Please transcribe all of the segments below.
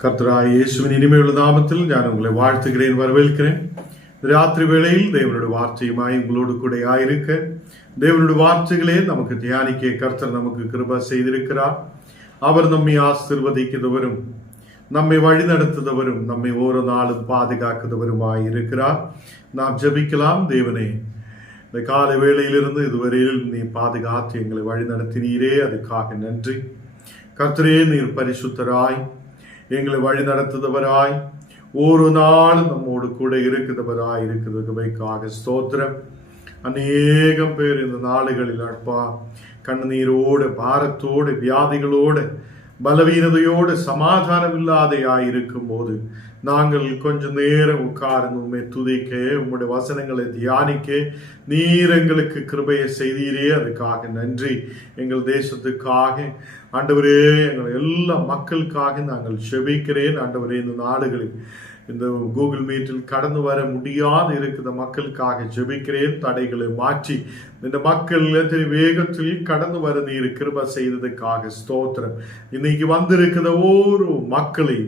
கர்த்தராகிய இயேசுவின் இனிமையுள்ள நாமத்தில் நான் உங்களை வாழ்த்துகிறேன், வரவேற்கிறேன். ராத்திரி வேளையில் தேவனுடைய வார்த்தையுமாய் உங்களோடு கூட ஆயிருக்க, தேவனுடைய வார்த்தைகளே நமக்கு தியானிக்க கர்த்தர் நமக்கு கிருபை செய்திருக்கிறார். அவர் நம்மை ஆசீர்வதிக்கிறவரும் நம்மை வழிநடத்துகிறவரும் நம்மை ஒரு நாளும் பாதுகாக்கிறவருமாய் இருக்கிறார். நாம் ஜெபிக்கலாம். தேவனே, இந்த காலை வேளையிலிருந்து இதுவரையில் நீ பாதுகாத்து எங்களை வழிநடத்தினீரே, அதுக்காக நன்றி. கர்த்தரே, நீர் பரிசுத்தராய் எங்களை வழி நடத்துதவராய் ஒரு நாள் நம்மோடு கூட இருக்கிறதுக்காக ஸ்தோத்திரம். அநேகம் பேர் இந்த நாடுகளில் அப்பா கண்ணீரோடு, பாரத்தோடு, வியாதிகளோடு, பலவீனதையோடு, சமாதானம் இல்லாதையாயிருக்கும் போது நாங்கள் கொஞ்ச நேரம் உட்கார்ந்து உண்மை துதிக்க, உம்முடைய வசனங்களை தியானிக்க நீர் எங்களுக்கு கிருபையை செய்தீரே, அதுக்காக நன்றி. எங்கள் தேசத்துக்காக ஆண்டவரே, எங்கள் எல்லா மக்களுக்காக நாங்கள் செபிக்கிறேன். ஆண்டவரே, இந்த நாடுகளில் இந்த கூகுள் மீட்டில் கடந்து வர முடியாது இருக்கிற மக்களுக்காக ஜெபிக்கிறேன். தடைகளை மாற்றி இந்த மக்கள் வேகத்தில் கடந்து வர நீர் கிருபை செய்ததுக்காக ஸ்தோத்திரம். இன்னைக்கு வந்திருக்கிற ஒரு மக்களை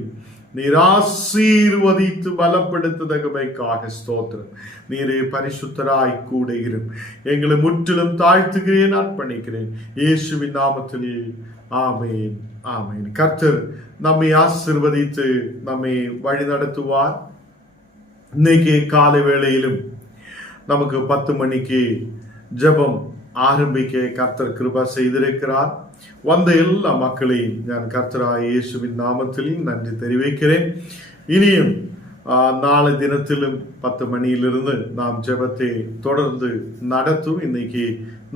நீர் ஆசீர்வதித்து பலப்படுத்துதற்காக ஸ்தோத்திரம். நீரே பரிசுத்தராய் கூட இரும். எங்களை முற்றிலும் தாழ்த்துகிறேன், அர்ப்பணிக்கிறேன் இயேசுவின் நாமத்தில். ஆமேன், ஆமேன். கர்த்தர் நம்மை ஆசீர்வதித்து நம்மை வழி நடத்துவார். இன்னைக்கு காலை வேளையிலும் நமக்கு 10 மணிக்கு ஜெபம் ஆரம்பிக்க கர்த்தர் கிருபை செய்திருக்கிறார். வந்த எல்லா மக்களையும் நான் கர்த்தராகிய இயேசுவின் நாமத்தில் நன்றி தெரிவிக்கிறேன். இனியும் நாளை தினத்திலும் 10 மணியிலிருந்து நாம் ஜெபத்தை தொடர்ந்து நடத்தும். இன்னைக்கு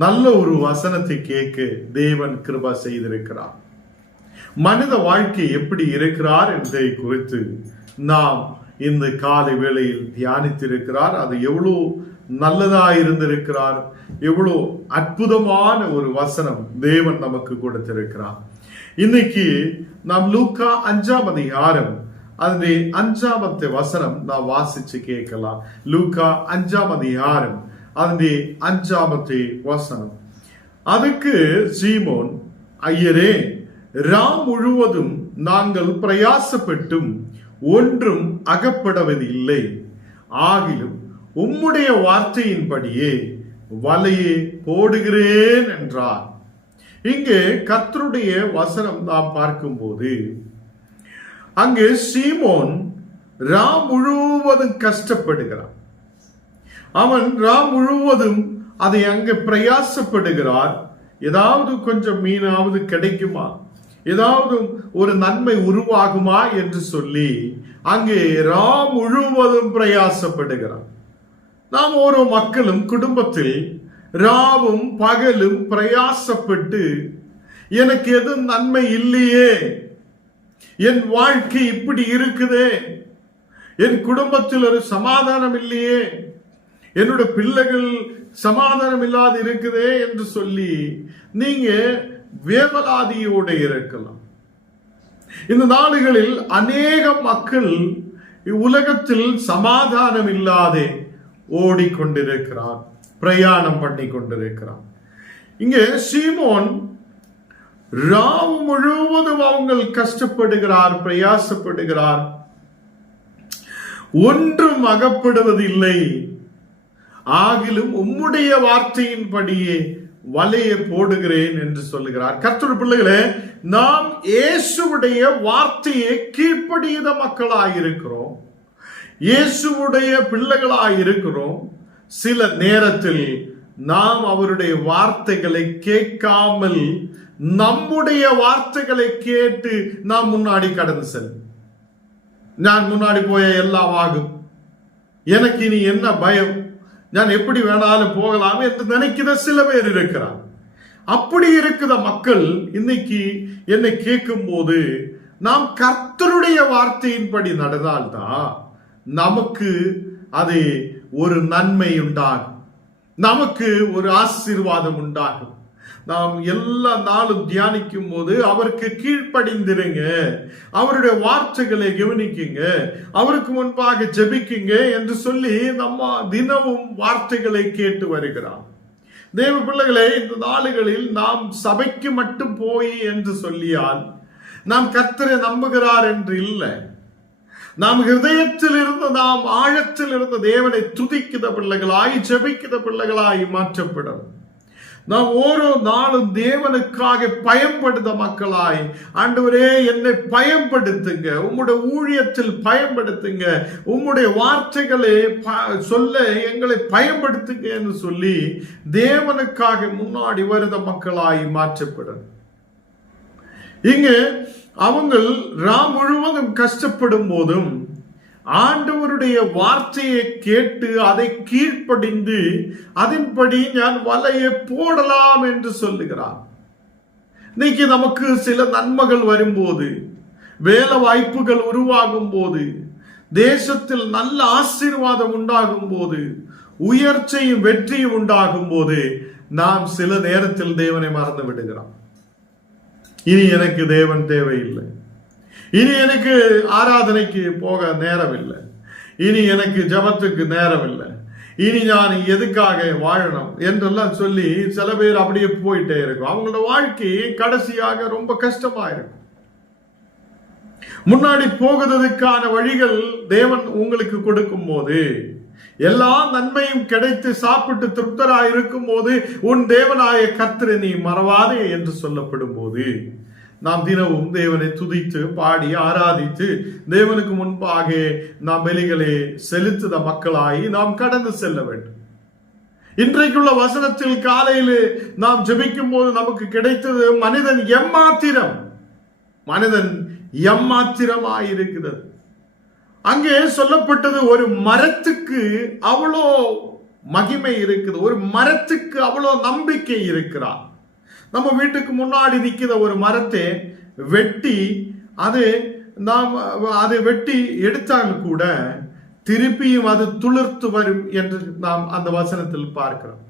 நல்ல ஒரு வசனத்தை கேட்க தேவன் கிருபை செய்திருக்கிறார். மனித வாழ்க்கை எப்படி இருக்கிறார் என்பதை குறித்து நாம் இந்த காலை வேளையில் தியானித்திருக்கிறார். அது எவ்வளவு நல்லதா இருந்திருக்கிறார், எவ்வளவு அற்புதமான ஒரு வசனம் தேவன் நமக்கு கொடுத்திருக்கிறார். இன்னைக்கு நாம் லூக்கா 5ஆம் அதிகாரம் அதனுடைய 5ஆவது வசனம் நாம் வாசிச்சு கேட்கலாம். லூக்கா 5ஆம் அதிகாரம் அதனுடைய 5ஆவது வசனம். அதுக்கு சீமோன், ஐயரே, ராம் முழுவதும் நாங்கள் பிரயாசப்பட்டும் ஒன்றும் அகப்படுவதில்லை, ஆகிலும் உம்முடைய வார்த்தையின்படியே வலையை போடுகிறேன் என்றார். இங்கே கர்த்தருடைய வசனம் நாம் பார்க்கும்போது அங்கே சீமோன் ராம் முழுவதும் கஷ்டப்படுகிறான். அவன் ராம் முழுவதும் அதை அங்கே பிரயாசப்படுகிறார். ஏதாவது கொஞ்சம் மீனாவது கிடைக்குமா, ஏதாவது ஒரு நன்மை உருவாகுமா என்று சொல்லி அங்கே ராம் முழுவதும் பிரயாசப்படுகிறார். நாம் ஒரு மக்களும் குடும்பத்தில் ராவும் பகலும் பிரயாசப்பட்டு எனக்கு எதுவும் நன்மை இல்லையே, என் வாழ்க்கை இப்படி இருக்குதே, என் குடும்பத்தில் ஒரு சமாதானம் இல்லையே, என்னோட பிள்ளைகள் சமாதானம் இல்லாது இருக்குதே என்று சொல்லி நீங்க வேவலாதியோட இருக்கலாம். இந்த நாடுகளில் அநேக மக்கள் உலகத்தில் சமாதானம் இல்லாதே ஓடிக்கொண்டிருக்கிறார், பிரயாணம் பண்ணி கொண்டிருக்கிறார். இங்கே சீமோன் ராவு முழுவதும் அவங்க கஷ்டப்படுகிறார், பிரயாசப்படுகிறார், ஒன்றும் அகப்படுவதில்லை, ஆகிலும் உம்முடைய வார்த்தையின்படியே வலையை போடுகிறேன் என்று சொல்லுகிறார். கர்த்தருடைய பிள்ளைகளே, நாம் இயேசுவுடைய வார்த்தையை கீழ்ப்படியாத மக்களாயிருக்கிறோம், இயேசுவுடைய பிள்ளைகளாயிருக்கிறோம். சில நேரத்தில் நாம் அவருடைய வார்த்தைகளை கேட்காமல் நம்முடைய வார்த்தைகளை கேட்டு நாம் முன்னாடி கடந்து செல்லும். நான் முன்னாடி போய எல்லாம் ஆகும், எனக்கு இனி என்ன பயம், நான் எப்படி வேணாலும் போகலாம் என்று நினைக்கிற சில பேர் இருக்கிறார். அப்படி இருக்கிற மக்கள் இன்னைக்கு என்னை கேட்கும் போது நாம் கர்த்தருடைய வார்த்தையின்படி நடந்தால்தான் நமக்கு அது ஒரு நன்மை உண்டாகும், நமக்கு ஒரு ஆசீர்வாதம் உண்டாகும். நாம் எல்லா நாளும் தியானிக்கும் போது அவருக்கு கீழ்ப்படிந்திருங்க, அவருடைய வார்த்தைகளை கவனிக்குங்க, அவருக்கு முன்பாக ஜெபிக்குங்க என்று சொல்லி நம்ம தினமும் வார்த்தைகளை கேட்டு வருகிறார். தேவ பிள்ளைகளே, இந்த நாளுகளில் நாம் சபைக்கு மட்டும் போய் என்று சொல்லியால் நாம் கர்த்தரை நம்புகிறார் என்று இல்லை. நாம் ஹிருதயத்தில் இருந்து, நாம் ஆழத்தில் இருந்து தேவனை துதிக்கிற பிள்ளைகளாய், ஜெபிக்கிற பிள்ளைகளாய் மாற்றப்படும். நாம் ஓரோ நாளும் தேவனுக்காக பயன்படுத்த மக்களாய், ஆண்டவரே என்னை பயன்படுத்துங்க, உம்முடைய ஊழியத்தில் பயன்படுத்துங்க, உம்முடைய வார்த்தைகளை சொல்ல எங்களை பயன்படுத்துங்க என்று சொல்லி தேவனுக்காக முன்னாடி வருத மக்களாய் மாற்றப்படும். இங்கு அவங்கள் ராம் முழுவதும் கஷ்டப்படும் போதும் ஆண்டவருடைய வார்த்தையை கேட்டு அதை கீழ்ப்படிந்து அதன்படி நான் வலையை போடலாம் என்று சொல்லுகிறார். இன்னைக்கு நமக்கு சில நன்மைகள் வரும்போது, வேலை வாய்ப்புகள் உருவாகும் போது, தேசத்தில் நல்ல ஆசீர்வாதம் உண்டாகும் போது, உயர்ச்சியும் வெற்றியும் உண்டாகும் போது நாம் சில நேரத்தில் தேவனை மறந்து விடுகிறோம். இனி எனக்கு தேவன் தேவையில்லை, இனி எனக்கு ஆராதனைக்கு போக நேரம் இல்லை, இனி எனக்கு ஜபத்துக்கு நேரம் இல்லை, இனி நான் எதுக்காக வாழணும் என்றெல்லாம் சொல்லி சில பேர் அப்படியே போயிட்டே இருக்கும். அவங்களோட வாழ்க்கை கடைசியாக ரொம்ப கஷ்டமா இருக்கும். முன்னாடி போகிறதுக்கான வழிகள் தேவன் உங்களுக்கு கொடுக்கும் போது, எல்லா நன்மையும் கிடைத்து சாப்பிட்டு திருப்தராய் இருக்கும் போது, உன் தேவனாய கர்த்தரை நீ மறவாதே என்று சொல்லப்படும் போது, நாம் தினமும் தேவனை துதித்து பாடி ஆராதித்து தேவனுக்கு முன்பாக நாம் பலிகளை செலுத்துத மக்களாய் நாம் கடந்து செல்ல வேண்டும். இன்றைக்குள்ள வசனத்தில் காலையில் நாம் ஜெபிக்கும் போது நமக்கு கிடைத்தது மனிதன் எம்மாத்திரம், மனிதன் எம்மாத்திரமாயிருக்கிறது. அங்கே சொல்லப்பட்டது ஒரு மரத்துக்கு அவ்வளோ மகிமை இருக்குது, ஒரு மரத்துக்கு அவ்வளோ நம்பிக்கை இருக்கிறார். நம்ம வீட்டுக்கு முன்னாடி நிற்கிற ஒரு மரத்தை வெட்டி அதை வெட்டி எடுத்தாலும் கூட திருப்பியும் அது துளிர்த்து வரும் என்று நாம் அந்த வசனத்தில் பார்க்கிறோம்.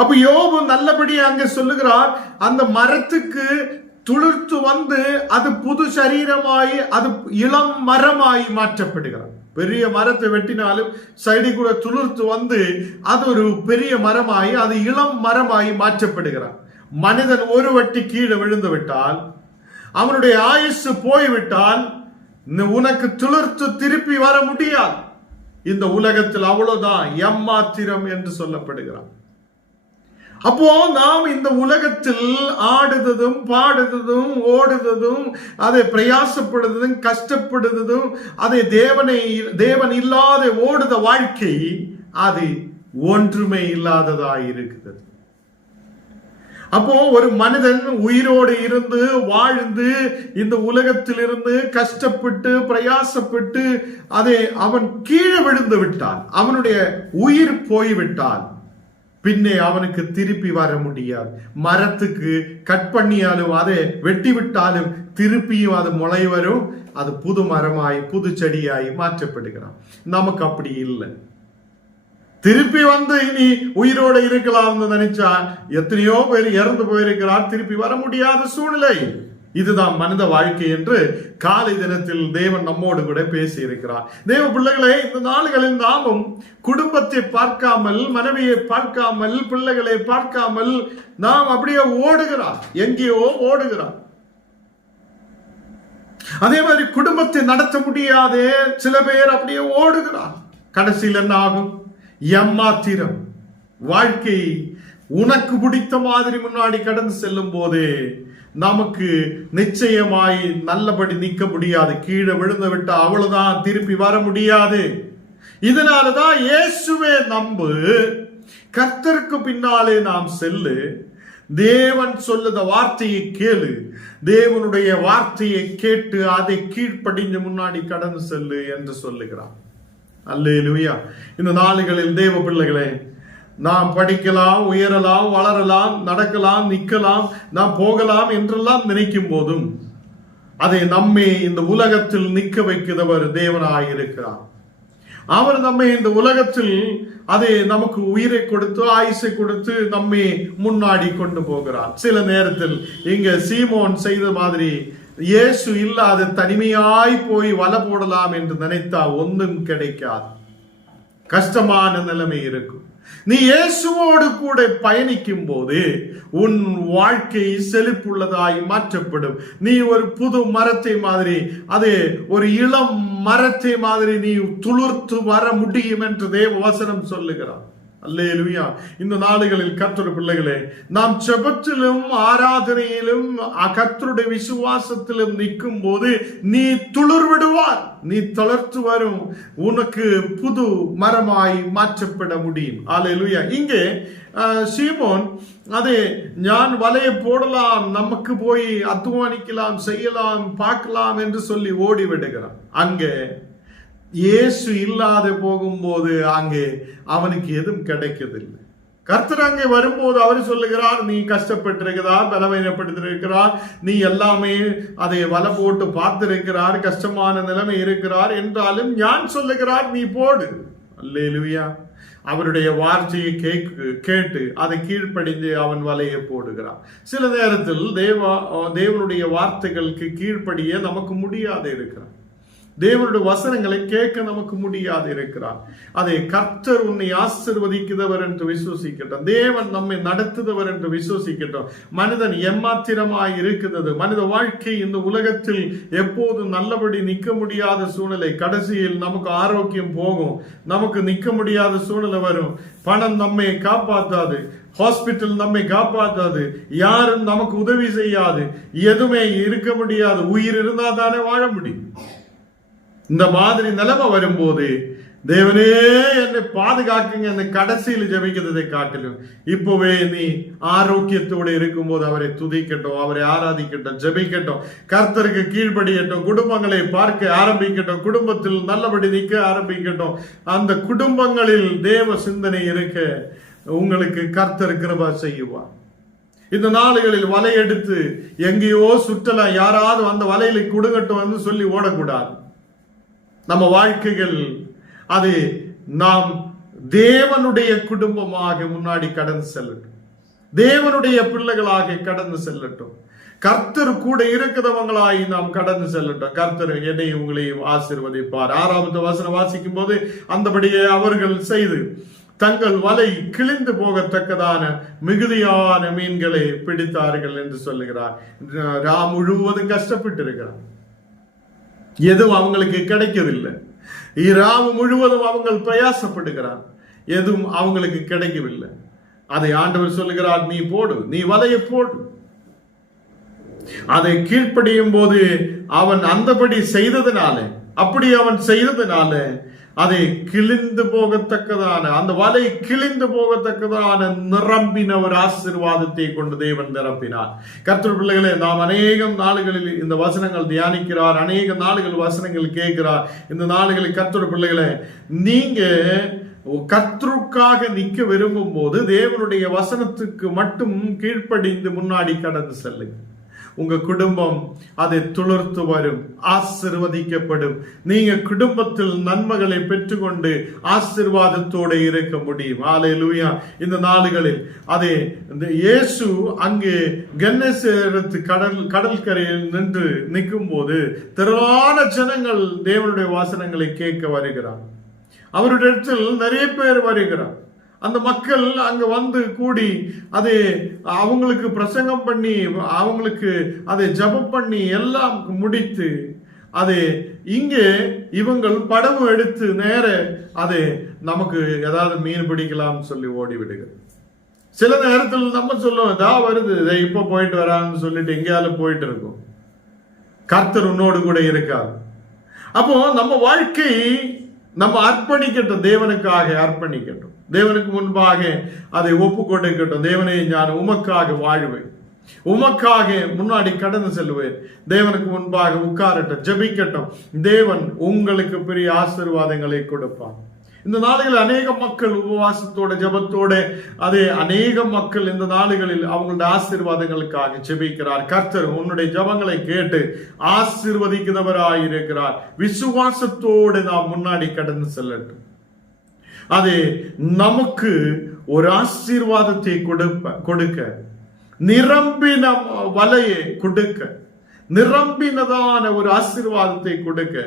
அப்ப யோபு நல்லபடியா அங்க சொல்லுகிறார், அந்த மரத்துக்கு துளிர்த்து வந்து அது புது சரீரமாய், அது இளம் மரமாய் மாற்றப்படுகிறார். பெரிய மரத்தை வெட்டினாலும் சைடு கூட துளிர்த்து வந்து அது ஒரு பெரிய மரமாய், அது இளம் மரமாய் மாற்றப்படுகிறார். மனிதன் ஒரு வட்டி கீழே விழுந்து விட்டால், அவனுடைய ஆயுசு போய்விட்டால், உனக்கு துளிர்த்து திருப்பி வர முடியாது. இந்த உலகத்தில் அவ்வளவுதான், எம்மாத்திரம் என்று சொல்லப்படுகிறார். அப்போ நாம் இந்த உலகத்தில் ஆடுததும் பாடுததும் ஓடுததும் அதை பிரயாசப்படுவதும் கஷ்டப்படுவதும் அதை தேவன் இல்லாத ஓடுத வாழ்க்கை அது ஒன்றுமே இல்லாததாய் இருக்குது. அப்போ ஒரு மனிதன் உயிரோடு இருந்து வாழ்ந்து இந்த உலகத்தில் இருந்து கஷ்டப்பட்டு பிரயாசப்பட்டு அதை அவன் கீழே விழுந்து விட்டான், அவனுடைய உயிர் போய்விட்டான், பின்னே அவனுக்கு திருப்பி வர முடியாது. மரத்துக்கு கட் பண்ணியாலும் அதை வெட்டி விட்டாலும் திருப்பியும் அது முளை வரும், அது புது மரமாய் புது செடியாய் மாற்றப்படுகிறான். நமக்கு அப்படி இல்லை. திருப்பி வந்து இனி உயிரோட இருக்கலாம்னு நினைச்சா எத்தனையோ பேர் இறந்து போயிருக்கிறார், திருப்பி வர முடியாத சூழ்நிலை. இதுதான் மனித வாழ்க்கை என்று காலை தினத்தில் தேவன் நம்மோடு கூட பேசி இருக்கிறார். தேவ பிள்ளைகளே, இந்த நாள்களில் நாமும் குடும்பத்தை பார்க்காமல், மனைவியை பார்க்காமல், பிள்ளைகளை பார்க்காமல் நாம் அப்படியே ஓடுகிறார், எங்கேயோ ஓடுகிறார். அதே மாதிரி குடும்பத்தை நடத்த முடியாதே சில பேர் அப்படியே ஓடுகிறார். கடைசியில் என்ன ஆகும்? எம்மாத்திரம் வாழ்க்கை உனக்கு பிடித்த மாதிரி முன்னாடி கடந்து செல்லும் போது நமக்கு நிச்சயமாய் நல்லபடி நிற்க முடியாது. கீழே விழுந்து விட்டா அவ்வளவுதான், திருப்பி வர முடியாது. இதனாலதான் இயேசுவே நம்பு, கர்த்தருக்கு பின்னாலே நாம் செல்லு, தேவன் சொல்லுத வார்த்தையை கேளு, தேவனுடைய வார்த்தையை கேட்டு அதை கீழ்ப்படிந்து முன்னாடி கடந்து செல்லு என்று சொல்லுகிறார். அல்லேலூயா. இந்த நாளுகளில் தேவ பிள்ளைகளே, நாம் படிக்கலாம், உயரலாம், வளரலாம், நடக்கலாம், நிற்கலாம், நாம் போகலாம் என்றெல்லாம் நினைக்கும் போதும் அதை நம்மை இந்த உலகத்தில் நிற்க வைக்கிறவர் தேவனாயிருக்கிறார். அவர் நம்மை இந்த உலகத்தில் அதை நமக்கு உயிரை கொடுத்து ஆயுசை கொடுத்து நம்மை முன்னாடி கொண்டு போகிறார். சில நேரத்தில் இங்க சீமோன் செய்த மாதிரி இயேசு இல்லாத தனிமையாய் போய் வலை போடலாம் என்று நினைத்தா ஒன்றும் கிடைக்காது, கஷ்டமான நிலைமை இருக்கும். நீ இயேசுவோடு கூட பயணிக்கும் போது உன் வாழ்க்கை செழிப்புள்ளதாய் மாற்றப்படும். நீ ஒரு புது மரத்தை மாதிரி, அது ஒரு இளம் மரத்தை மாதிரி நீ துளிர்த்து வர முடியும் என்று தேவ வசனம் சொல்லுகிறார். அல்லேலூயா. இந்த நாடுகளில் கர்த்தருடைய பிள்ளைகளே, நாம் ஜெபத்திலும் ஆராதனையிலும் கர்த்தருடைய விசுவாசத்திலும் நிற்கும் போது நீ துளிர் விடுவார், நீ தளர்த்து வரும், உனக்கு புது மரமாய் மாற்றப்பட முடியும். அல்லேலூயா. இங்கே சீமோன் அதே ஞான் வலையை போடலாம், நமக்கு போய் அத்துவானிக்கலாம், செய்யலாம், பார்க்கலாம் என்று சொல்லி ஓடி விடுகிறான். அங்கே இயேசு இல்லாத போகும்போது அங்கே அவனுக்கு எதுவும் கிடைக்கதில்லை. கர்த்தர் அங்கே வரும்போது அவர் சொல்லுகிறார், நீ கஷ்டப்பட்டிருக்கிறார், பலவீனப்படுத்திருக்கிறார், நீ எல்லாமே அதை வலை போட்டு பார்த்திருக்கிறார், கஷ்டமான நிலைமை இருக்கிறார் என்றாலும் ஞான் சொல்லுகிறார், நீ போடு. அல்லேலூயா. அவருடைய வார்த்தையை கேட்டு அதை கீழ்ப்படிந்து அவன் வலையை போடுகிறான். சில நேரத்தில் தேவனுடைய வார்த்தைகளுக்கு கீழ்ப்படிய நமக்கு முடியாது இருக்கிறான். தேவனுடைய வசனங்களை கேட்க நமக்கு முடியாது இருக்கிறார். அதை கர்த்தர் உன்னை ஆசீர்வதிக்கிறவர் என்று விசுவசிக்கட்டும். தேவன் நம்மை நடத்துகிறவர் என்று விசுவசிக்கட்டும். மனிதன் ஏமாத்திரமாய் இருக்கிறது. மனித வாழ்க்கை இந்த உலகத்தில் எப்போதும் நல்லபடி நிற்க முடியாத சூழ்நிலை. கடைசியில் நமக்கு ஆரோக்கியம் போகும், நமக்கு நிற்க முடியாத சூழ்நிலை வரும். பணம் நம்மை காப்பாற்றாது, ஹாஸ்பிட்டல் நம்மை காப்பாற்றாது, யாரும் நமக்கு உதவி செய்யாது, எதுவுமே இருக்க முடியாது. உயிர் இருந்தா தானே வாழ முடியும். இந்த மாதிரி நிலைமை வரும்போது தேவனே என்னை பாதுகாக்குங்க இந்த கடைசியில் ஜெபிக்கிறதை காட்டிலும் இப்பவே நீ ஆரோக்கியத்தோடு இருக்கும்போது அவரை துதிக்கட்டும், அவரை ஆராதிக்கட்டும், ஜெபிக்கட்டும், கர்த்தருக்கு கீழ்ப்படியட்டும், குடும்பங்களை பார்க்க ஆரம்பிக்கட்டும், குடும்பத்தில் நல்லபடி நிற்க ஆரம்பிக்கட்டும். அந்த குடும்பங்களில் தேவ சிந்தனை இருக்க உங்களுக்கு கர்த்தர் கிருபை செய்வார். இந்த நாடுகளில் வலை எடுத்து எங்கேயோ சுற்றல, யாராவது அந்த வலையில குடுங்கட்டும் வந்து சொல்லி ஓடக்கூடாது. நம்ம வாழ்க்கைகள் அது நாம் தேவனுடைய குடும்பமாக முன்னாடி கடந்து செல்லட்டும், தேவனுடைய பிள்ளைகளாக கடந்து செல்லட்டும், கர்த்தர் கூட இருக்கிறவங்களாய் நாம் கடந்து செல்லட்டும். கர்த்தர் என்னையும் உங்களையும் ஆசீர்வதிப்பார். 6வது வசனம் வாசிக்கும் போது அந்தபடியே அவர்கள் செய்து தங்கள் வலை கிழிந்து போகத்தக்கதான மிகுதியான மீன்களை பிடித்தார்கள் என்று சொல்லுகிறார். ராம் முழுவதும் கஷ்டப்பட்டு இருக்கிறார், எதுவும் அவங்களுக்கு கிடைக்கவில்லை. இரவு முழுவதும் அவங்க பிரயாசப்படுகிறார், எதுவும் அவங்களுக்கு கிடைக்கவில்லை. அதை ஆண்டவர் சொல்லுகிறார், நீ போடு, நீ வலையை போடு. அதை கீழ்ப்படியும் போது அவன் அந்தபடி செய்ததுனால, அப்படி அவன் செய்ததுனால அதை கிழிந்து போகத்தக்கதான, அந்த வலை கிழிந்து போகத்தக்கதான நிரம்பின ஒரு ஆசீர்வாதத்தை கொண்டு தேவன் நிரப்பினார். கர்த்தர் பிள்ளைகளே, நாம் அநேகம் நாளுகளில் இந்த வசனங்கள் தியானிக்கிறார், அநேக நாளுகள் வசனங்கள் கேட்கிறார். இந்த நாளுகளில் கர்த்தர் பிள்ளைகளே, நீங்க கர்த்தருக்காக நிற்க விரும்பும் போது தேவனுடைய வசனத்துக்கு மட்டும் கீழ்ப்படிந்து முன்னாடி கடந்து செல்லுங்க. உங்க குடும்பம் அதை துளிர்த்து வரும், ஆசீர்வதிக்கப்படும். நீங்க குடும்பத்தில் நன்மைகளை பெற்றுக்கொண்டு ஆசீர்வாதத்தோடு இருக்க முடியும். அல்லேலூயா. இந்த நாடுகளில் அதே இயேசு அங்கே கென்னேசரத்து கடற்கரையில் நின்று நிற்கும் போது திரளான ஜனங்கள் தேவனுடைய வாசனங்களை கேட்க வருகிறார். அவருடைய இடத்தில் நிறைய பேர் வருகிறார். அந்த மக்கள் அங்க வந்து கூடி அதை அவங்களுக்கு பிரசங்கம் பண்ணி, அவங்களுக்கு அதை ஜபம் பண்ணி எல்லாம் முடித்து, அது இங்கே இவங்கள் படகு எடுத்து நேர அது நமக்கு ஏதாவது மீன் பிடிக்கலாம் சொல்லி ஓடி விடுகிறது. சில நேரத்தில் நம்ம சொல்லுவோம், இதா வருது, இதை இப்ப போயிட்டு வரான்னு சொல்லிட்டு எங்கேயாலும் போயிட்டு இருக்கும். கர்த்தர் உன்னோடு கூட இருக்காது. அப்போ நம்ம வாழ்க்கை நம்ம அர்ப்பணிக்கட்டும், தேவனுக்காக அர்ப்பணிக்கட்டும், தேவனுக்கு முன்பாக அதை ஒப்பு கொடுக்கட்டும். தேவனே, நான் உமக்காக வாழ்வேன், உமக்காக முன்னாடி கடந்து செல்வேன். தேவனுக்கு முன்பாக உட்காரட்டும், ஜெபிக்கட்டும். தேவன் உங்களுக்கு பெரிய ஆசீர்வாதங்களை கொடுப்பார். இந்த நாடுகளில் அநேக மக்கள் உபவாசத்தோட ஜபத்தோட அதே அநேக மக்கள் இந்த நாடுகளில் அவங்களுடைய ஆசீர்வாதங்களுக்காக ஜெபிக்கிறார். கர்த்தர் உன்னுடைய ஜபங்களை கேட்டு ஆசீர்வதிக்கிறவராயிருக்கிறார். விசுவாசத்தோடு நாம் முன்னாடி கடந்து செல்லட்டும். அது நமக்கு ஒரு ஆசீர்வாதத்தை கொடுக்க, நிரம்பின வலையை கொடுக்க, நிரம்பினதான ஒரு ஆசீர்வாதத்தை கொடுக்க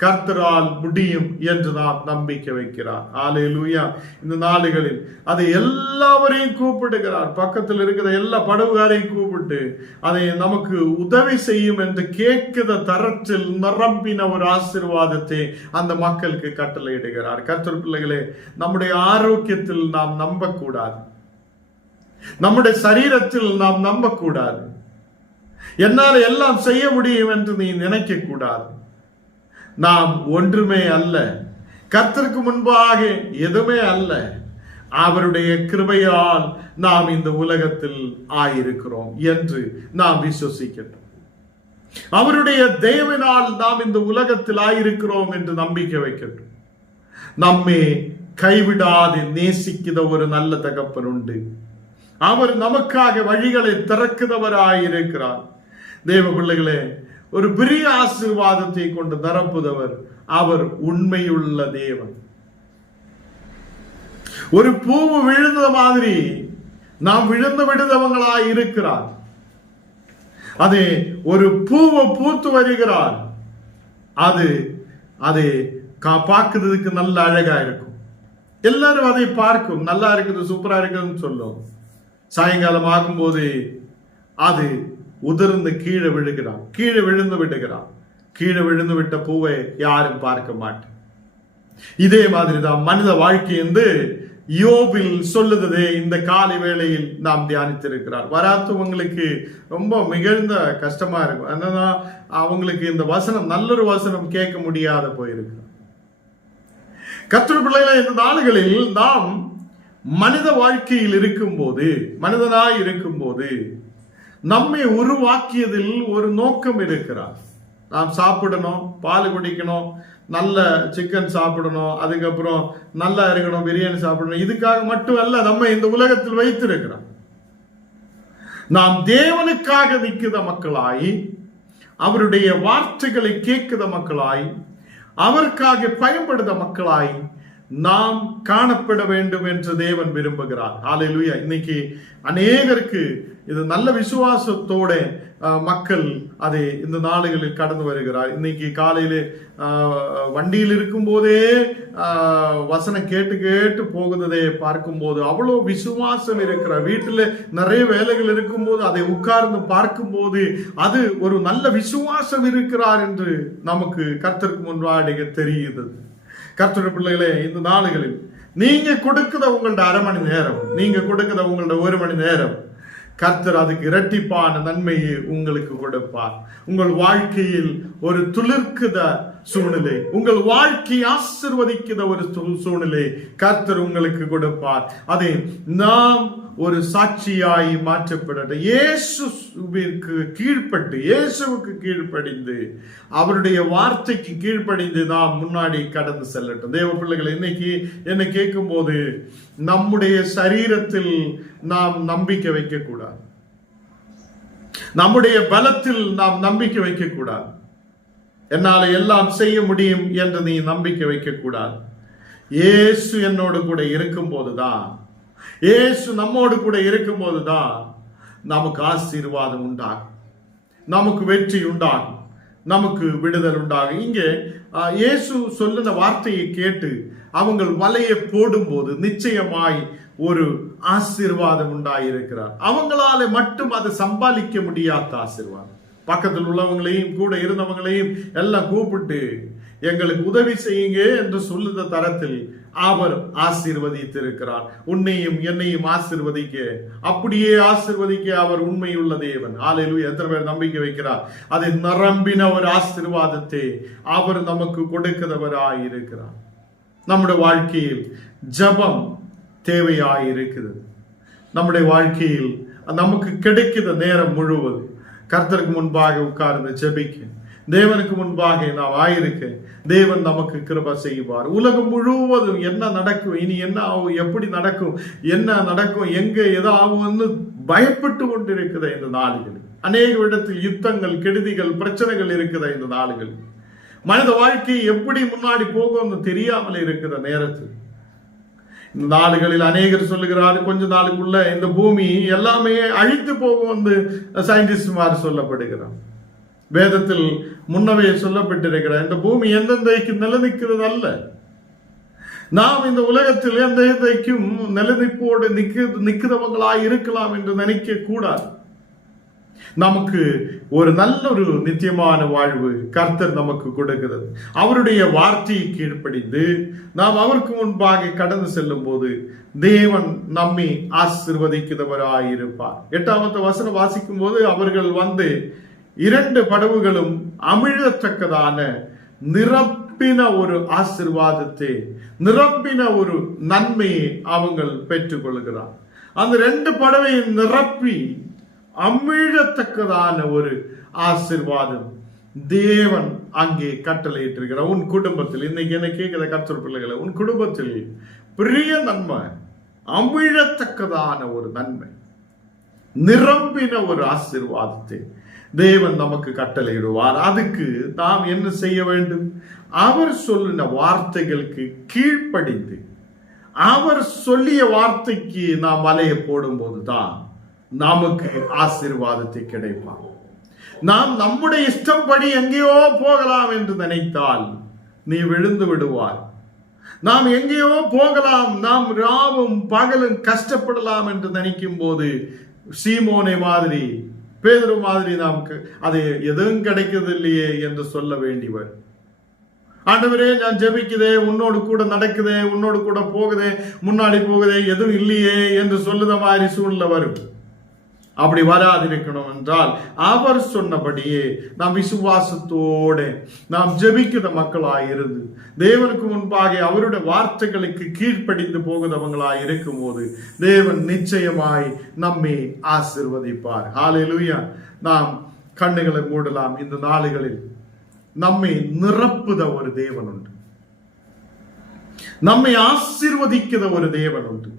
கர்த்தரால் முடியும் என்று நாம் நம்பிக்கை வைக்கிறார். அல்லேலூயா. இந்த நாடுகளில் அதை எல்லாவரையும் கூப்பிடுகிறார். பக்கத்தில் இருக்கிற எல்லா படவுகாரையும் கூப்பிட்டு அதை நமக்கு உதவி செய்யும் என்று கேட்கிற தரத்தில் நிரம்பின ஒரு ஆசீர்வாதத்தை அந்த மக்களுக்கு கட்டளையிடுகிறார். கர்த்தர் பிள்ளைகளே, நம்முடைய ஆரோக்கியத்தில் நாம் நம்பக்கூடாது, நம்முடைய சரீரத்தில் நாம் நம்பக்கூடாது, என்னால் எல்லாம் செய்ய முடியும் என்று நீ நினைக்க கூடாது. நாம் ஒன்றுமே அல்ல, கர்த்தருக்கு முன்பாக எதுவுமே அல்ல. அவருடைய கிருபையால் நாம் இந்த உலகத்தில் ஆயிருக்கிறோம் என்று நாம் விசுவசிக்கிறோம். அவருடைய தயவினால் நாம் இந்த உலகத்தில் ஆயிருக்கிறோம் என்று நம்பிக்கை வைக்கட்டும். நம்மை கைவிடாது நேசிக்கிற ஒரு நல்ல தகப்பன் உண்டு. அவர் நமக்காக வழிகளை திறக்கிறவராயிருக்கிறார். தேவ பிள்ளைகளே, ஒரு பெரிய ஆசீர்வாதத்தை கொண்டு நிரப்புதவர் அவர் உண்மையுள்ள தேவன். ஒரு பூவு விழுந்த மாதிரி நாம் விழுந்து விடுதவங்களாய் இருக்கிறார். அது ஒரு பூவை பூத்து வருகிறார். அது பார்க்கிறதுக்கு நல்ல அழகா இருக்கும். எல்லாரும் அதை பார்க்கும், நல்லா இருக்குது, சூப்பரா இருக்குதுன்னு சொல்லும். சாயங்காலம் ஆகும்போது அது உதிர்ந்து கீழே விழுகிறான், கீழே விழுந்து விடுகிறான். கீழே விழுந்து விட்ட பூவை யாரும் பார்க்க மாட்டேன். இதே மாதிரிதான் மனித வாழ்க்கை என்று யோபில் சொல்லுதே இந்த காலை வேளையில் நாம் தியானித்திருக்கிறார். வராதவங்களுக்கு ரொம்ப மிகுந்த கஷ்டமா இருக்கும். என்னன்னா அவங்களுக்கு இந்த வசனம், நல்லொரு வசனம் கேட்க முடியாத போயிருக்கு. கர்த்தருடைய பிள்ளைகளே, இந்த நாடுகளில் நாம் மனித வாழ்க்கையில் இருக்கும்போது, மனிதனாய் இருக்கும்போது நம்மை உருவாக்கியதில் ஒரு நோக்கம் இருக்கிறார். நாம் சாப்பிடணும், பால் குடிக்கணும், நல்ல சிக்கன் சாப்பிடணும், அதுக்கப்புறம் நல்லா இருக்கணும், பிரியாணி சாப்பிடணும். இதுக்காக மட்டும் அல்ல நம்ம இந்த உலகத்தில் வைத்திருக்கிறோம். நாம் தேவனுக்காக நிற்கிற மக்களாய், அவருடைய வார்த்தைகளை கேட்கிற மக்களாய், அவருக்காக பயன்படுத்த மக்களாய் நாம் காணப்பட வேண்டும் என்று தேவன் விரும்புகிறார். அல்லேலூயா. இன்னைக்கு அநேகருக்கு இது நல்ல விசுவாசத்தோட மக்கள் அதை இந்த நாடுகளில் கடந்து வருகிறார். இன்னைக்கு காலையிலே வண்டியில் இருக்கும் போதே வசனம் கேட்டு கேட்டு போகுததை பார்க்கும் போது அவ்வளோ விசுவாசம் இருக்கிறார். வீட்டில் நிறைய வேலைகள் இருக்கும் போது அதை உட்கார்ந்து பார்க்கும் போது அது ஒரு நல்ல விசுவாசம் இருக்கிறார் என்று நமக்கு கர்த்தருக்கு முன்பாக தெரியுது. கர்த்தருடைய பிள்ளைகளே, இந்த நாடுகளில் நீங்க கொடுக்கிற உங்களோட அரை மணி நேரம், நீங்க கொடுக்கிற உங்களோட 1 மணி நேரம், கர்த்தர் அதுக்கு இரட்டிப்பான நன்மையை உங்களுக்கு கொடுப்பார். உங்கள் வாழ்க்கையில் ஒரு துளிர்க்குத சூழ்நிலை, உங்கள் வாழ்க்கையை ஆசீர்வதிக்கிற ஒரு சூழ்நிலை கர்த்தர் உங்களுக்கு கொடுப்பார். அதை நாம் ஒரு சாட்சியாய் மாற்றப்பட இயேசுவுக்கு கீழ்ப்பட்டு, இயேசுவுக்கு கீழ்ப்படிந்து, அவருடைய வார்த்தைக்கு கீழ்ப்படிந்து நாம் முன்னாடி கடந்து செல்லட்டும். தேவ பிள்ளைகளை, இன்னைக்கு என்னை கேட்கும் போது நம்முடைய சரீரத்தில் நாம் நம்பிக்கை வைக்க கூடாது, நம்முடைய பலத்தில் நாம் நம்பிக்கை வைக்க கூடாது, என்னால எல்லாம் செய்ய முடியும் என்று நீ நம்பிக்கை வைக்க கூடாது. இயேசு என்னோடு கூட இருக்கும் போதுதான், இயேசு நம்மோடு கூட இருக்கும் போதுதான் நமக்கு ஆசீர்வாதம் உண்டாகும், நமக்கு வெற்றி உண்டாகும், நமக்கு விடுதல் உண்டாகும். இங்கே இயேசு சொல்லுன வார்த்தையை கேட்டு அவங்க வலையை போடும்போது நிச்சயமாய் ஒரு ஆசீர்வாதம் உண்டாயிருக்கிறார். அவங்களால மட்டும் அதை சம்பாதிக்க முடியாத ஆசீர்வாதம். பக்கத்தில் உள்ளவங்களையும் கூட இருந்தவங்களையும் எல்லாம் கூப்பிட்டு எங்களுக்கு உதவி செய்யுங்க என்று சொல்லுத தரத்தில் அவர் ஆசீர்வதித்திருக்கிறார். உன்னையும் என்னையும் ஆசீர்வதிக்க, அப்படியே ஆசீர்வதிக்க அவர் உண்மையுள்ள தேவன். அல்லேலூயா. எத்தனை பேர் நம்பிக்கை வைக்கிறார்? அதை நிரம்பின ஒரு ஆசீர்வாதத்தை அவர் நமக்கு கொடுக்கிறவராயிருக்கிறார். நம்முடைய வாழ்க்கையில் ஜெபம் தேவையாயிருக்கிறது. நம்முடைய வாழ்க்கையில் நமக்கு கிடைக்கிற நேரம் முழுவதும் கர்த்தருக்கு முன்பாக உட்கார்ந்து ஜெபிக்க, தேவனுக்கு முன்பாக நாம் ஆயிருக்க தேவன் நமக்கு கிருபை செய்வார். உலகம் முழுவதும் என்ன நடக்கும், இனி என்ன ஆகும், எப்படி நடக்கும், என்ன நடக்கும், எங்க எதாகும்னு பயப்பட்டு கொண்டிருக்கிற இந்த நாடுகளில் அநேக இடத்தில் யுத்தங்கள், கெடுதிகள், பிரச்சனைகள் இருக்கிற இந்த நாடுகளில் மனித வாழ்க்கை எப்படி முன்னாடி போகும்னு தெரியாமல் இருக்கிற நேரத்தில் இந்த நாடுகளில் அநேகர் சொல்லுகிறார், கொஞ்ச நாளுக்குள்ள இந்த பூமி எல்லாமே அழித்து போகும் என்று சயின்டிஸ்ட் மாதிரி சொல்லப்படுகிறார். வேதத்தில் முன்னவே சொல்லப்பட்டிருக்கிற இந்த பூமி எந்தெந்தைக்கு நிலநிற்கிறது அல்ல. நாம் இந்த உலகத்தில் எந்தைக்கும் நிலநிற்போடு நிற்கிறவங்களாய் இருக்கலாம் என்று நினைக்க கூடாது. நமக்கு ஒரு நல்ல ஒரு நித்தியமான வாழ்வு கர்த்தர் நமக்கு கொடுக்கிறது. அவருடைய வார்த்தையை கீழ்ப்படிந்து நாம் அவருக்கு முன்பாக கடந்து செல்லும் போது தேவன் நம்மை ஆசீர்வதிக்கிறவராயிருப்பார். 8வது வசனம் வாசிக்கும் போது அவர்கள் வந்து 2 படவுகளும் அமிழத்தக்கதான நிரப்பின ஒரு ஆசீர்வாதத்தை, நிரப்பின ஒரு நன்மையை அவங்கள் பெற்றுக் கொள்கிறார். அந்த 2 படவையும் நிரப்பி அமிழத்தக்கதான ஒரு ஆசீர்வாதம் தேவன் அங்கே கட்டளையிட்டிருக்கிறார். உன் குடும்பத்தில், இன்னைக்கு என்ன கேட்கிற கர்த்தர் பிள்ளைகளை, உன் குடும்பத்தில் பெரிய நன்மை, அமிழத்தக்கதான ஒரு நன்மை, நிரம்பின ஒரு ஆசீர்வாதத்தை தேவன் நமக்கு கட்டளையிடுவார். அதுக்கு நாம் என்ன செய்ய வேண்டும்? அவர் சொல்லின வார்த்தைகளுக்கு கீழ்ப்படிந்து அவர் சொல்லிய வார்த்தைக்கு நாம் வலைய போடும் போதுதான் நமக்கு ஆசீர்வாதத்தை கிடைப்பார். நாம் நம்முடைய இஷ்டப்படி எங்கேயோ போகலாம் என்று நினைத்தால் நீ விழுந்து விடுவார். நாம் எங்கேயோ போகலாம், நாம் ராவும் பகலும் கஷ்டப்படலாம் என்று நினைக்கும் போது சீமோனை மாதிரி, பேதுரு மாதிரி நமக்கு அது எதுவும் கிடைக்கிறது இல்லையே என்று சொல்ல வேண்டியவர். ஆண்டவரே, நான் ஜெபிக்குதே, உன்னோடு கூட நடக்குதே, உன்னோடு கூட போகுதே, முன்னாடி போகுதே, எதுவும் இல்லையே என்று சொல்லுத மாதிரி சூழ்நிலை வரும். அப்படி வராதிருக்கணும் என்றால் அவர் சொன்னபடியே நாம் விசுவாசத்தோடு நாம் ஜெபிக்கிற மக்களாயிருந்து தேவனுக்கு முன்பாக அவருடைய வார்த்தைகளுக்கு கீழ்ப்படிந்து போகிறவங்களாய் இருக்கும் போது தேவன் நிச்சயமாய் நம்மை ஆசீர்வதிப்பார். ஹல்லேலூயா. நாம் கண்ணுகளை மூடலாம். இந்த நாளுகளில் நம்மை நிரப்புத ஒரு தேவன் உண்டு, நம்மை ஆசீர்வதிக்கிற ஒரு தேவன் உண்டு.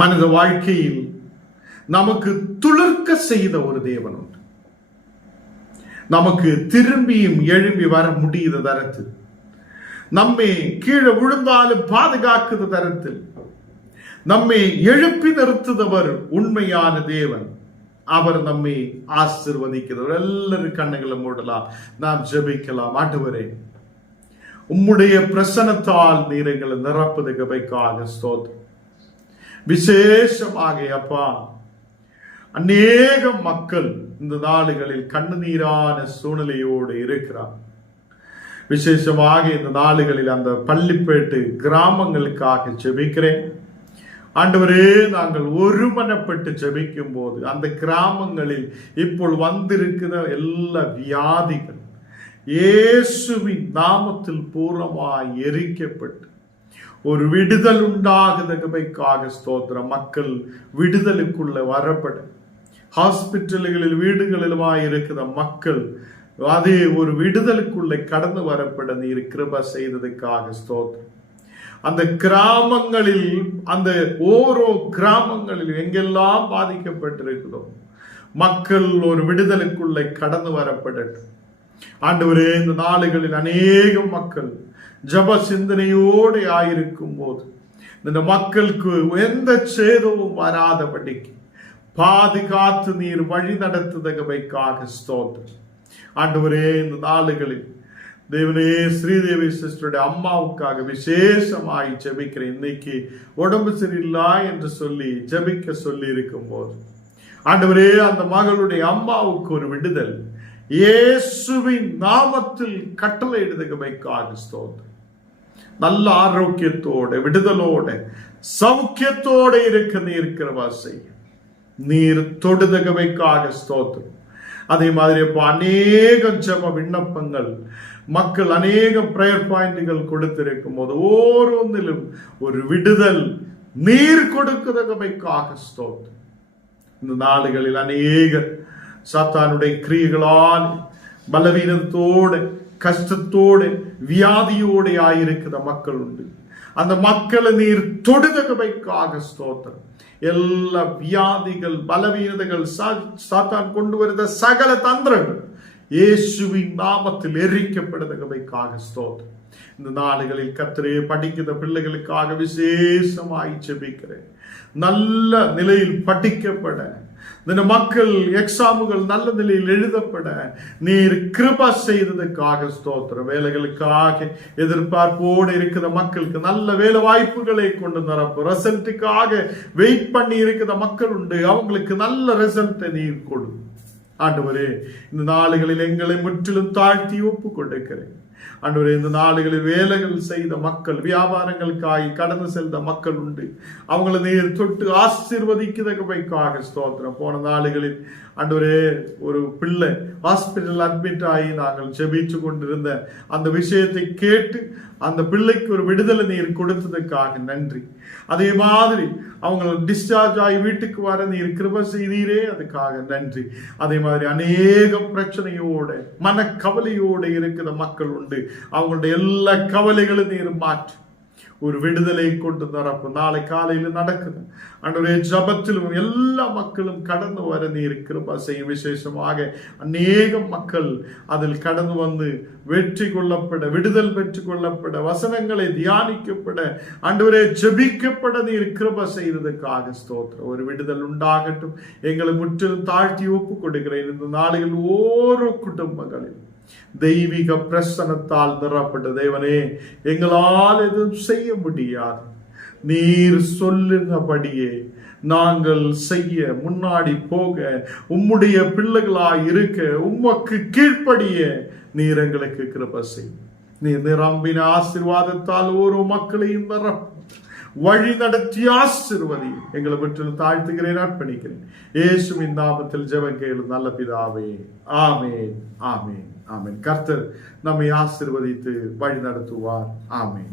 மனித வாழ்க்கையில் நமக்கு துளிர்க்க செய்த ஒரு தேவன் உண்டு. நமக்கு திரும்பியும் எழும்பி வர முடியாத தரத்தில், நம்மை கீழே விழுந்தாலும் பாதுகாக்குத தரத்தில் நம்மை எழுப்பி நிறுத்துதவர் உண்மையான தேவன். அவர் நம்மை ஆசீர்வதிக்கிறவர். எல்லாரும் கண்ணுகளை மூடலாம், நாம் ஜெபிக்கலாம். ஆண்டவரே, உம்முடைய பிரசன்னத்தால் நீர் எங்களை நிரப்புது கிருபைக்காக ஸ்தோத்திரம். விசேஷமாக அப்பா, அநேக மக்கள் இந்த நாளுகளில் கண்ணீரான சூழ்நிலையோடு இருக்கிறார். விசேஷமாக இந்த நாளுகளில் அந்த பள்ளிப்பேட்டு கிராமங்களுக்காக ஜெபிக்கிறேன். ஆண்டவரே, நாங்கள் ஒருமனப்பட்டு ஜெபிக்கும் போது அந்த கிராமங்களில் இப்போ வந்திருக்கிற எல்லா வியாதிகள் இயேசுவின் நாமத்தில் பூர்ணமாய் எரிக்கப்பட்டு ஒரு விடுதல் உண்டாகுதற்காக ஸ்தோத்திரம். மக்கள் விடுதலுக்குள்ள வரப்பட, ஹாஸ்பிட்டல்களில் வீடுகளிலுமாய் இருக்கிற மக்கள் அதே ஒரு விடுதலுக்குள்ள கடந்து வரப்பட நீர் கிருபை செய்ததுக்காக ஸ்தோத்திரம். அந்த கிராமங்களில், அந்த ஓரோ கிராமங்களில் எங்கெல்லாம் பாதிக்கப்பட்டிருக்கிறோம் மக்கள் ஒரு விடுதலுக்குள்ள கடந்து வரப்படட்டும். ஆண்டவரே, இந்த நாளுகளில் அநேக மக்கள் ஜப சிந்தனையோடு ஆயிருக்கும் போது இந்த மக்களுக்கு எந்த சேதமும் வராதபடிக்கு பாதுகாத்து நீர் வழி நடத்துதற்காக ஸ்தோத்திரம். ஆண்டவரே, இந்த நாளுகளில் தேவனே, ஸ்ரீதேவி சிஸ்டருடைய அம்மாவுக்காக விசேஷமாய் ஜெபிக்கிறேன். இன்னைக்கு உடம்பு சரியில்லா என்று சொல்லி ஜெபிக்க சொல்லி இருக்கும் போது ஆண்டவரே, அந்த மகளுடைய அம்மாவுக்கு ஒரு விடுதல் இயேசுவின் நாமத்தில் கட்டளையிடுதற்காக ஸ்தோத்திரம். நல்ல ஆரோக்கியத்தோட, விடுதலோட, சௌக்கியத்தோட இருக்க நீர் கிருபை செய்ய நீர் தொடுதற்காக ஸ்தோத்திரம். அதே மாதிரி இப்போ அநேக ஜெப விண்ணப்பங்கள் மக்கள் அநேக பிரேயர் பாயிண்ட்கள் கொடுத்திருக்கும் போது ஓரோன்றிலும் ஒரு விடுதல் நீர் கொடுக்கிறதற்காக ஸ்தோத்திரம். இந்த நாளுகளில் அநேக சாத்தானுடைய கிரியைகளால் பலவீனத்தோடு, கஷ்டத்தோடு, வியாதியோடு ஆயிருக்கிற மக்கள் உண்டு. அந்த மக்களை நீர் தொடுதற்காக ஸ்தோத்திரம். எல்லா வியாதிகள், பலவீனதைகள், சாத்தான் கொண்டு வருகிற சகல தந்திரங்கள் இயேசுவின் நாமத்தில் எரிக்கப்படுதற்காக ஸ்தோத்திரம். இந்த நாளுகளில் கர்த்தரே, படிக்கிற பிள்ளைகளுக்காக விசேஷமாய் ஜெபிக்கிறேன். நல்ல நிலையில் படிக்கப்பட, இந்த மக்கள் எக்ஸாமுகள் நல்ல நிலையில் எழுதப்பட நீர் கிருபா செய்ததுக்காக ஸ்தோத்திரம். வேலைகளுக்காக எதிர்பார்ப்போடு இருக்கிற மக்களுக்கு நல்ல வேலை வாய்ப்புகளை கொண்டு நிரப்பு. ரிசல்ட்டுக்காக வெயிட் பண்ணி இருக்கிற மக்கள் உண்டு, அவங்களுக்கு நல்ல ரிசல்ட்டை நீர் கொடு. ஆண்டவரே, இந்த நாளுகளில் எங்களை முற்றிலும் தாழ்த்தி ஒப்பு கொடுக்கிறேன். ஆண்டவரே, இந்த நாடுகளில் வேலைகள் செய்த மக்கள், வியாபாரங்களுக்காக கடந்து செல்த மக்கள் உண்டு, அவங்களை நீர் தொட்டு ஆசீர்வதிக்கிறதுக்காக ஸ்தோத்திரம். போன நாடுகளில் ஆண்டவரே, ஒரு பிள்ளை ஹாஸ்பிட்டல் அட்மிட் ஆகி நாங்கள் ஜெபிச்சு கொண்டிருந்த அந்த விஷயத்தை கேட்டு அந்த பிள்ளைக்கு ஒரு விடுதலை நீர் கொடுத்ததுக்காக நன்றி. அதே மாதிரி அவங்க டிஸ்சார்ஜ் ஆகி வீட்டுக்கு வர நீர் கிருபை செய்தீரே, அதுக்காக நன்றி. அதே மாதிரி அநேக பிரச்சனையோட மனக்கவலையோடு இருக்கிற மக்கள் உண்டு, அவங்களுடைய எல்லா கவலைகளும் நீர் மாற்றி ஒரு விடுதலை கொண்டு நிரப்பு. நாளை காலையில் நடக்குது ஆண்டவரே, ஜபத்திலும் எல்லா மக்களும் கடந்து வர நீர் கிருபை செய்யும். விசேஷமாக அநேக மக்கள் அதில் கடந்து வந்து வெற்றி கொள்ளப்பட, விடுதல் பெற்றுக் கொள்ளப்பட, வசனங்களை தியானிக்கப்பட, ஆண்டவரே ஜெபிக்கப்பட நீர் கிருபை செய்ததுக்காக ஸ்தோத்திரம். ஒரு விடுதல் உண்டாகட்டும். எங்களை முற்றிலும் தாழ்த்தி ஒப்பு கொடுக்கிறேன். இந்த நாளில் ஓரோ குடும்பங்களில் தெய்வீக பிரசனத்தால் நிரப்பட்ட தேவனே, எங்களால் எதுவும் செய்ய முடியாது, நீர் சொல்லுங்கபடியே நாங்கள் செய்ய, முன்னாடி போக, உம்முடைய பிள்ளைகளாய் இருக்க, உமக்கு கீழ்ப்படிய நீர் எங்களுக்கு கிருபை செய். நீர் நிரம்பின ஆசீர்வாதத்தால் ஒரு மக்களையும் நிரப்பு, வழி நடத்தி ஆசீர்வதி. எங்களை பற்றி தாழ்த்துகிறேன், அர்ப்பணிக்கிறேன். இயேசுவின் நாமத்தில் ஜெபம் கேளு நல்ல பிதாவே. ஆமென், ஆமென், ஆமென். கர்த்தர் நம்மை ஆசீர்வதித்து வழி நடத்துவார். ஆமென்.